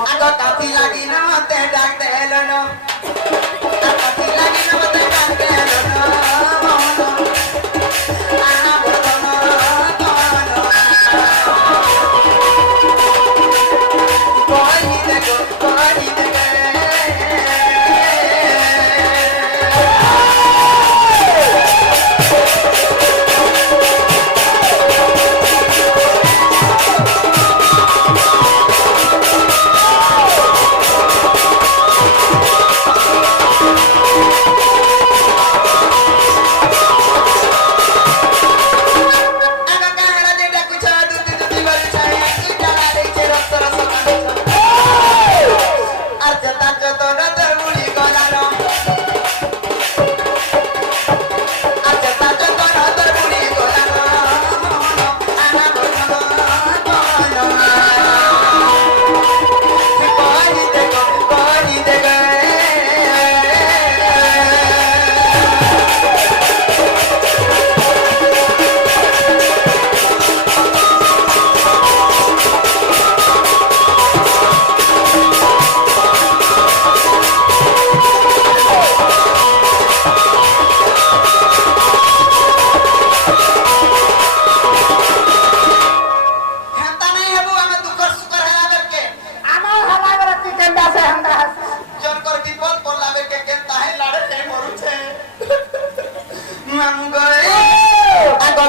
আগ কাতি লাগি না মতে ডাক দেলো না কাতি লাগি না মতে ডাক দেলো না আনা বদনা কোনি দেখো কোনি দেখো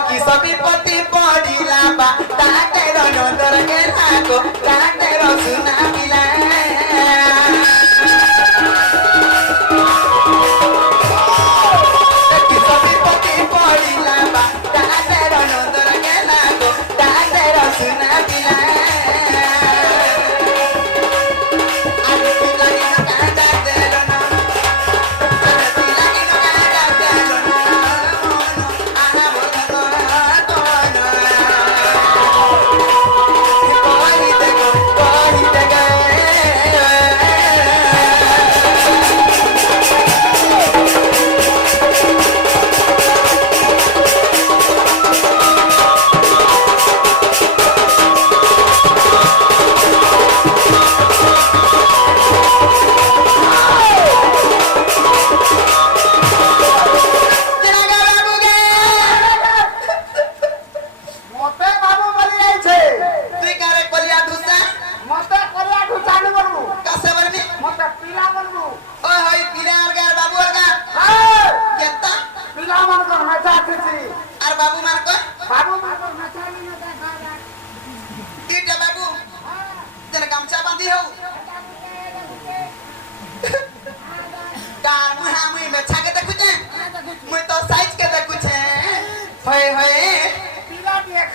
Kisabi podi laba, tatero no dorge nago, tatero sunamila. Kisabi podi laba, tatero no dorge nago, tatero sunamila.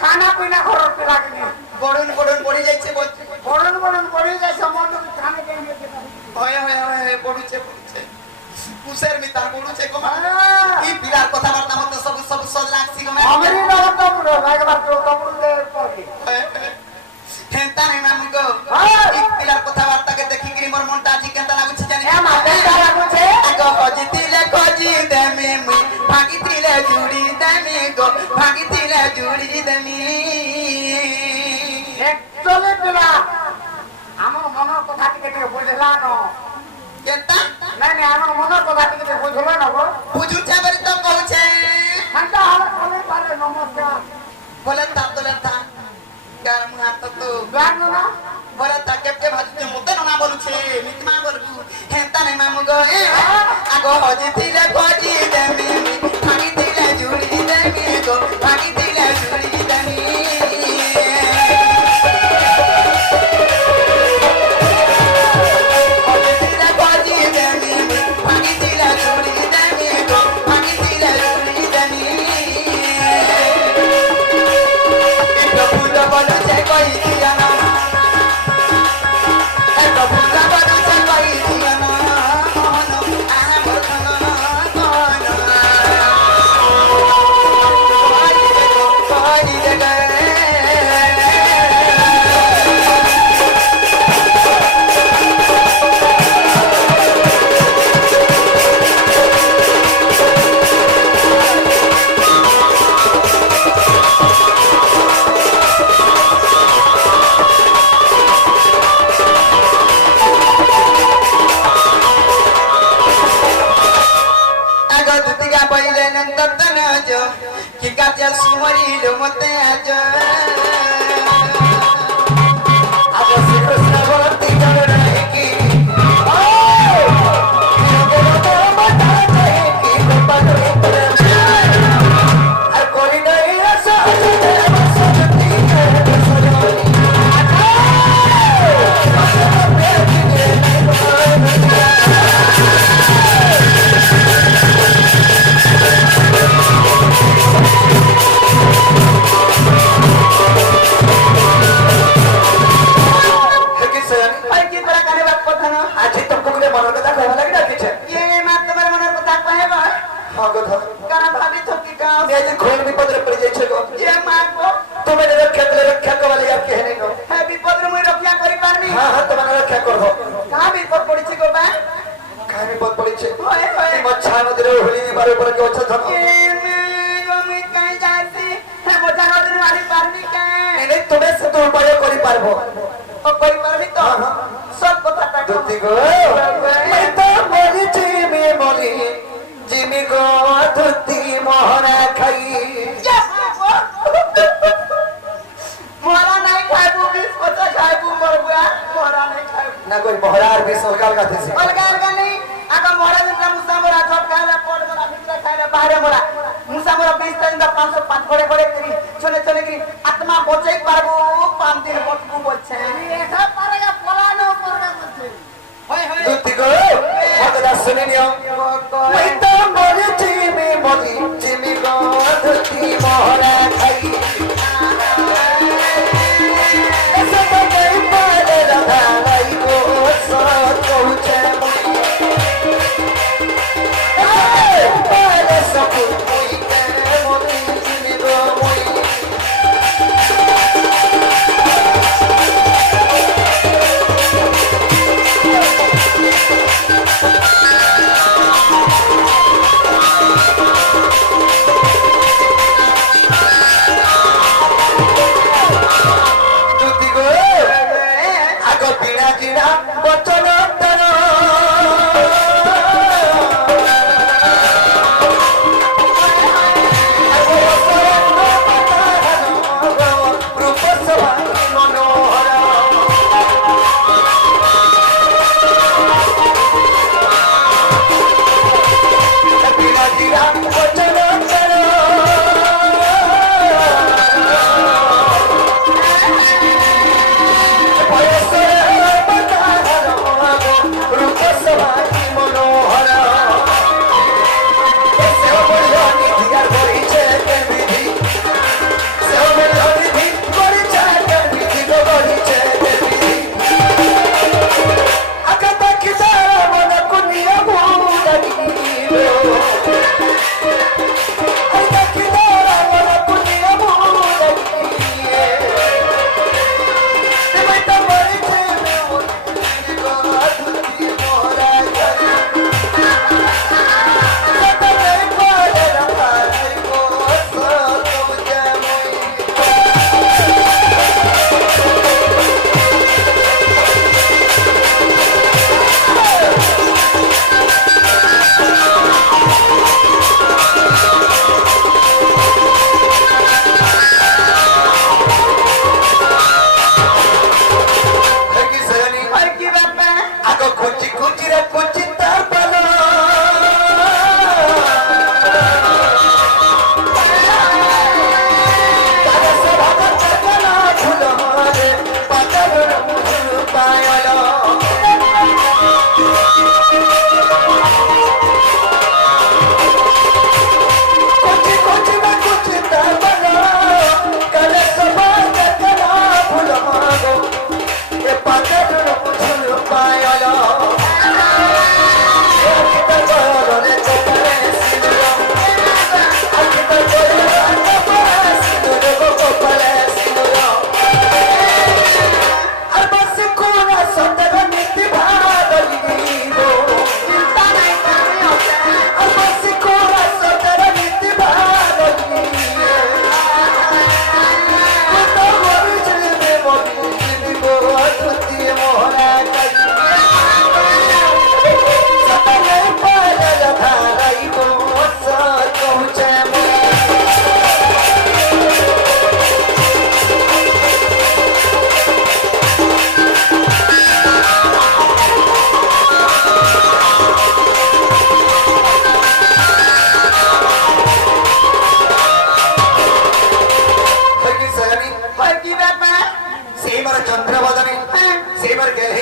खाना पीना करो पिला के बड़न बड़न पड़ी जाय छे बड़न बड़न पड़ी जाय छे मन खाने के लिए होय होय होय पड़ू छे कुसेर मितार पड़ू छे को ई पिलार कथा बार्ता मत सब सब सज लागसी को हमरी न तो पुरो एक बार तो कबुल दे पड़ी हेंता नै मामू को ई पिलार कथा बार्ता के देखि गिरी मोर मनटा जी केंता लागु छे जाने ए माते लागु छे आगो हजितिले खोजी देमी मुई भागितिले जुड़ी देमी गो भागितिले जुड़ी देमी একচুয়ালি পিলা আমার মনের কথা টিকে বুঝলা ন কেনতা নাই নাই আমার মনের কথা টিকে বুঝলা ন গো বুঝুছে বলি তো কইছে হাঁটা হলে কবে পারে নমস্কার বলে তা তোলে তা গার মু হাত তো গান না বলে তা কেপকে ভাজুছে মতে না বলুছে মিতমা বলবু হেনতা নাই মামু গো আগো হজিতিলে খজি দেমি ভাগিতিলে জুড়ি দেমি গো ভাগিতিলে জুড়ি দেমি सुमरिल मते आज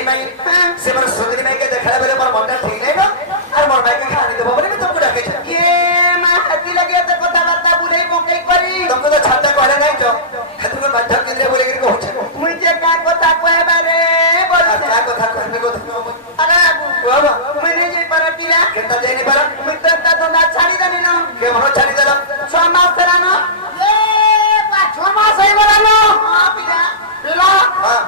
माई से मोर सुंदरी माई के देखला बेले मोर मनटा ठीक नै न और मोर माई के खानी देबो बोले मैं तुमको डाके छ ये मा हती लगे तो कथा बात बुलाई बंकई करी तुमको तो छाता कहले नै छ हेतु को बाध्य केंद्र बोले के कहू छ मुझे का कथा कहबे बारे बोल क्या कथा कहबे को तुम अरे बाबा मैंने जे पर पिला केता जाई नै पारा मित्र का धंधा छाड़ी देनी न के मनो छाड़ी देला 6 मास रा न ए बा 6 मास है बोला न हां पिला पिला हां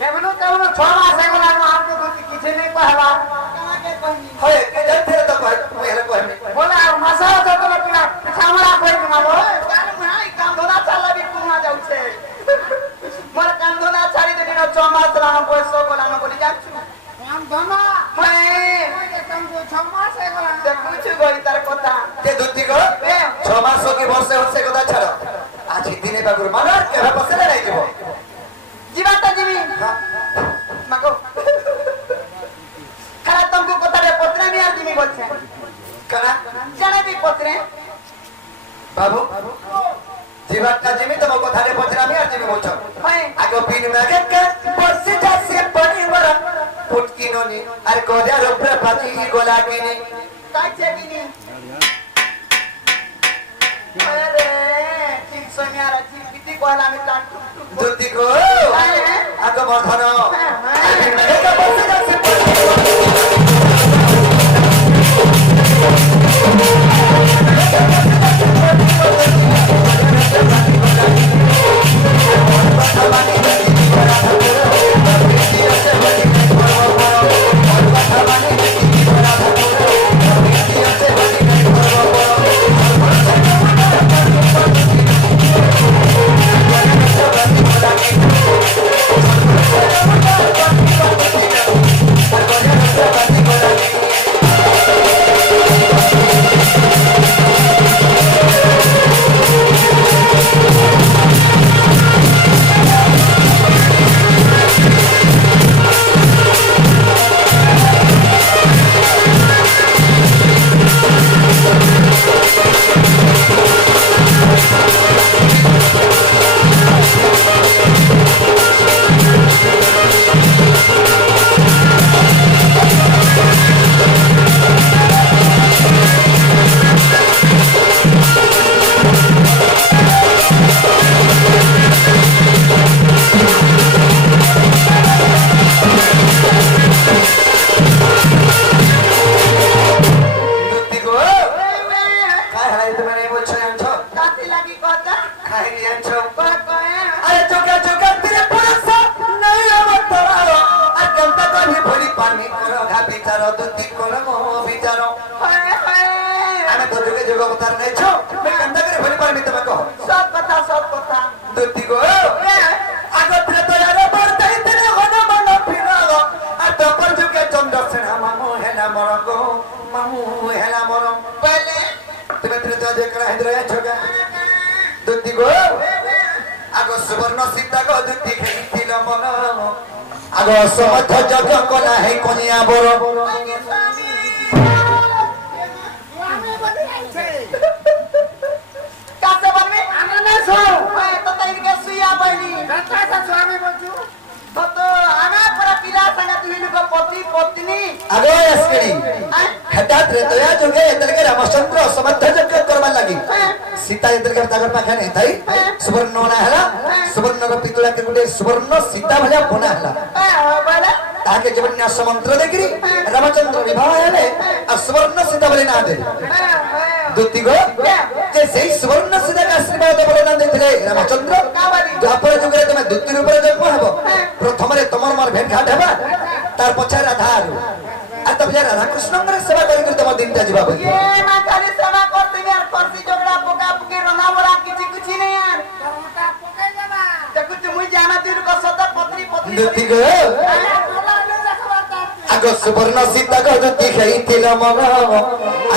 केवनो 6 मास है बोला न आपको कुछ किसी नहीं कहवा कहां के कहनी होय के जानते तो कह मेरे कहमे बोला मसा तो पिला पिछामरा कोई ना बोल यार भाई काम धंधा चला भी कुमा जाऊ छे मोर काम धंधा छाड़ी देनी न 6 मास रा न पैसा बोला न बोली जाछु काम धंधा है काम को 6 मास है बोला देखु छु गई तार कथा ते दुती को 6 मास की वर्ष होसे कथा छाड़ आज दिने बागुर मानर के पसले नै जीवो जीवाता जीवी मागो खाना तुमको कथा रे पत्रे में आ जीवी बोलछे कना जाने भी पत्रे बाबू जीवाता जीवी तुम कथा रे पत्रा में आ जीवी बोलछ हाय आगो पिन मागे के बरसे जासे पानी वरा फुटकी नोनी अरे गोजा रोपरे पाची गोला किनी काय छे बिनी अरे ठीक सोनियारा जी किती कहला मी काट दुती को आगो मधन पिन मागे के बरसे जासे आगो समथ जग कला है कोनिया बोरो कासे बनमे आना सो मैं तो तैन के सुया बनी रत्ता सा स्वामी बचू तो आना पर पिला संग तुहिन को पति पत्नी आगो एसकेडी हठात रे तया जोगे एतर के रामचंद्र समथ जग करबा लागी सीता एतर के तागर पाखा नै थाई सुवर्ण ना हला सुवर्ण रो पितुला के गुडे सुवर्ण सीता भला बना हला बोला ताके जवन्यास मंत्र देखरी रामचंद्र विवाह हेले आ सुवर्ण सीता बोले ना दे दुती गो जे सेई सुवर्ण सीता का आशीर्वाद बोले ना देथिले रामचंद्र द्वापर जुगरे तमे दुती रूप रे जन्म हबो प्रथम रे तमर मर भेट घाट हेबा तार पछा राधा आ तब जे राधा कृष्ण रे सेवा करी कर तम दिन ता जीवा बोली ये ना खाली सेवा करते यार करती झगड़ा पोका पुके रना बोला कुछ नहीं यार मोटा पोके जाना देखो तुम मुई जाना तीर को सदा पत्री पत्री दुती गो आगो सुवर्ण सीता को दुती खेइतिल मग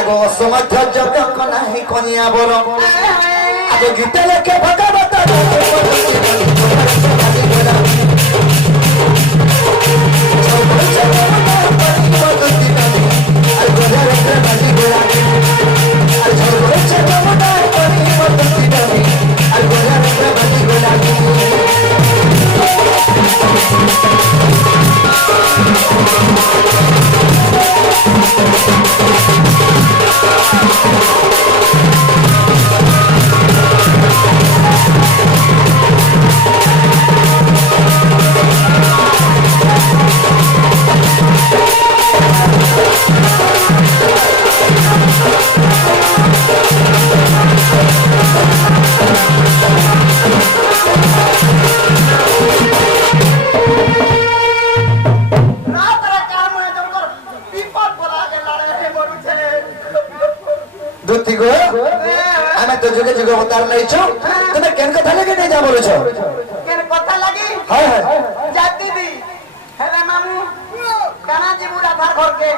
आगो समथ जग कला है कोनिया बोरो आगो गीत लेके भगवत লোকে যোগ অবতার নেইছো তুমি কেন কথা লাগে নেই যা বলেছো কেন কথা লাগি হ্যাঁ হ্যাঁ जाती भी हेले मामू कना जीबू राधा घर के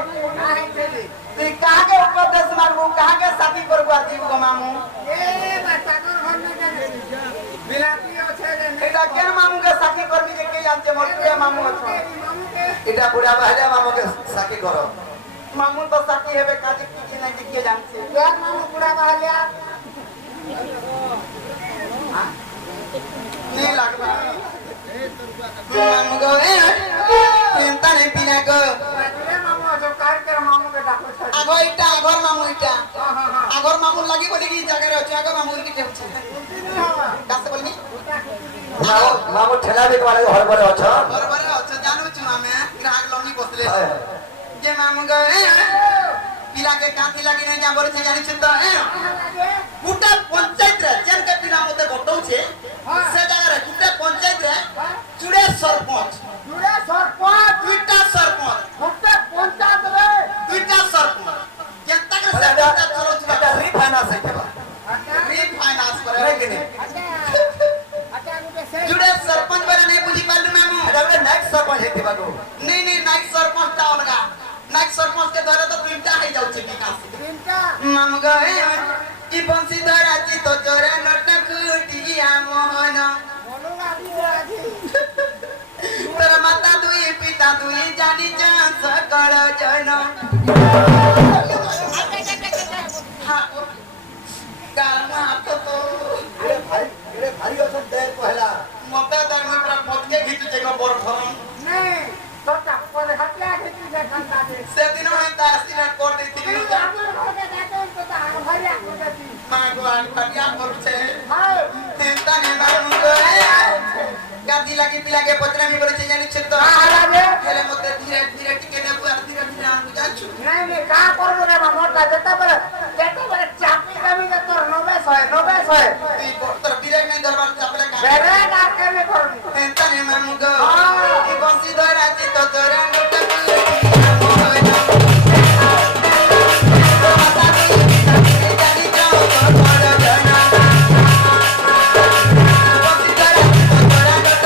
तुई कहा के उपदेश मारबू कहा के साथी करबू जीबू गो मामू ए बाटाकर घर में जाने बिलाती আছে যে एटा केन मामू के साथी करबी जे के जानते मोर के मामू अछो মামু কে এটা বুড়া বাহাজা মামাকে সাকি করো मामू तो साथी हेबे काजी किछि नै के जानते यार मामू बुढ़ा बहालिया नी लागबा मामू गो ए चिंता नै पिना गो रे मामू जो कार के मामू के डाको छ आगो इटा आगोर मामू इटा हां हां हां आगोर मामू लागि बोली की जगह रे आगो मामू की टेउछ कासे बोलनी মামু ঠেলা বিক वाले घर पर अछ बरोबर अच्छा जानू छु हमें ग्राहक लंगी बसले हाय जे मामू गो ए पिला के कांती लागि नै जा बोल छै जानि छु त ए गुटा पंचायत रे जेन के पिला मते गटौ छे से जगह रे गुटा पंचायत रे चुड़े सरपंच जुड़े सरपंच दुईटा सरपंच गुट्टे पंचायत रे दुईटा सरपंच केनता के এটা सरपंच चलो এটা রিফাইনান্স है केबा री फाइनांस पर रे कि नहीं अच्छा गुटे से जुड़े सरपंच बारे नहीं बुझी पालू मामू এটা বলে নেক্সট সরপঞ্চ হেতি বাগো नहीं नहीं नाइक सरपंच ता अलगा नाइक सरपंच के द्वारा तो तीनटा है जाउ छै की कास तीनटा मामू गए ई बंसी धरा छी तो चोरे नट कुटिया मोहन बोलो गाड़ी आजी तोर माता दुई पिता दुई जानी जान सकल जन गाना तो এরে ভারী অছ দেখ পহলা मते दर में पूरा मत के घिच जेगो बर फरम नहीं छोटा पर हटला के तू देखन दादे से दिन में दासिना कर देती तू हमर घर के जाते तो ता भरिया को देती मां गोवान फटिया कर छे हां चिंता ने मालूम गए गादी लगी पिला के पत्रा में बोले जानी छ तो महाराज हेले मते धीरे धीरे टिके ने बुआ धीरे धीरे हम जाछु नहीं नहीं का करबो रे मोटा जेता बले चापी कमी जे तोर 90 ई तोर डायरेक्ट नहीं दरबार चापले का बेरे डाक के में करनी चिंता ने मालूम गो हां ई बंसी धरा छी तो तोरा नोट जानी जाओ तो बड़ जना बंसी धरा छी तो तोरा नोट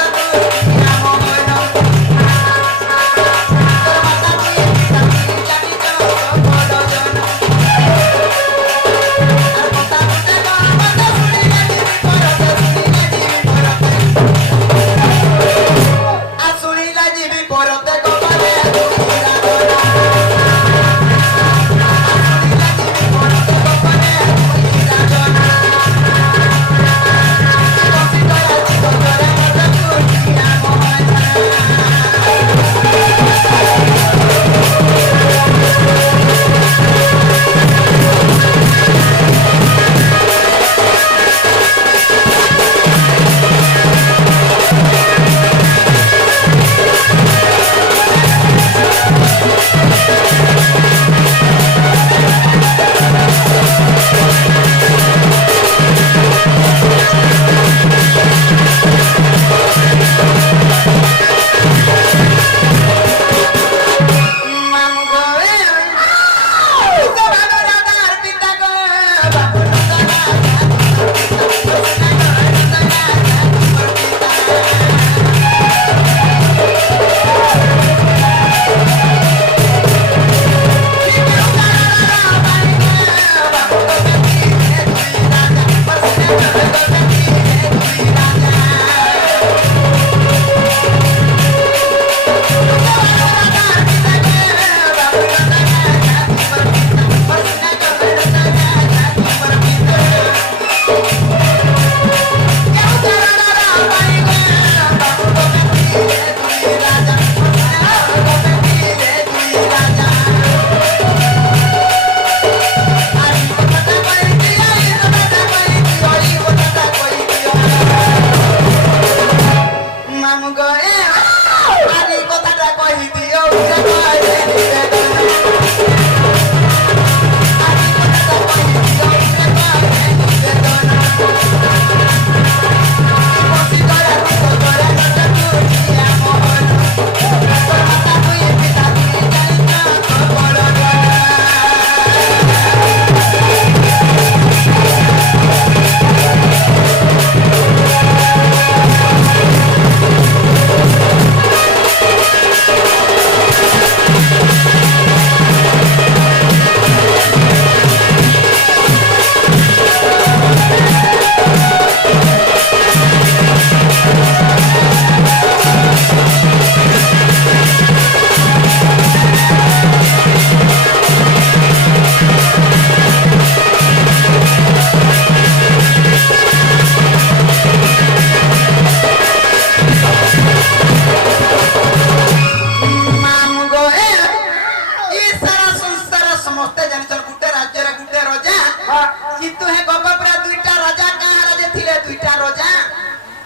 কিন্তু হে গগপুরা দুইটা রাজা কাহা রাজে থিলে দুইটা রাজা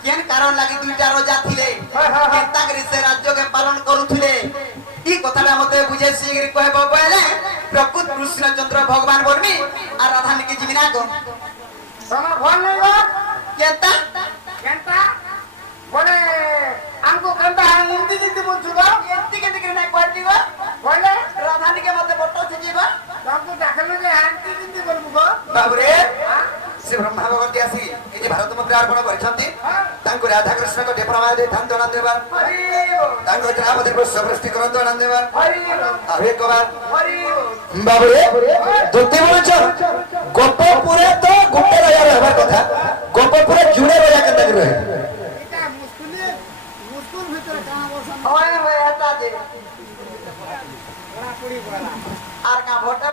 কেন কারণ লাগি দুইটা রাজা থিলে কেনতা করে সে রাজ্যকে পালন করুথিলে এই কথাটা মতে বুঝে শিগরি কহব বলে প্রকৃত কৃষ্ণচন্দ্র ভগবান বলবি আর রাধানিকে জিবি না কো তোমার ভন নাই গো কেনতা কেনটা বলে আমকো কেনটা হিন্দি হিন্দি বলছো গো এতি কেন করে না কইতি গো বলে রাধানিকে মতে বট্ট শিখিবা তোমাকে দেখালো যে হিন্দি হিন্দি বলবো গো বাবুরে ସେ ବ୍ରହ୍ମା ଭଗବତୀ ଆସି ଏ ଯେ ଭାରତ ମନ୍ତ୍ରୀ ଅର୍ପଣ କରିଛନ୍ତି ତାଙ୍କୁ ରାଧାକୃଷ୍ଣଙ୍କ ଡେପରାମା ଦେଇଥାନ୍ତୁ ଆନନ୍ଦ ଦେବା ତାଙ୍କ ଦ୍ରାପଦୀ ସୃଷ୍ଟି କରନ୍ତୁ ଆନନ୍ଦ ଦେବା ଆଉ ଏକ ବାର ବାବୁରେ ଦୁତି ବୋଲୁଛ ଗୋପପୁରେ ତ ଗୋଟେ ରାଜା ରହିବାର କଥା ଗୋପପୁରେ ଜୁଡେ ରାଜା କେନ୍ତା କରି ରହେ এটা মুস্কুল ভিতরে কানা বসা হয় হয় এটা দে পুরি পড়া আর কা ভোট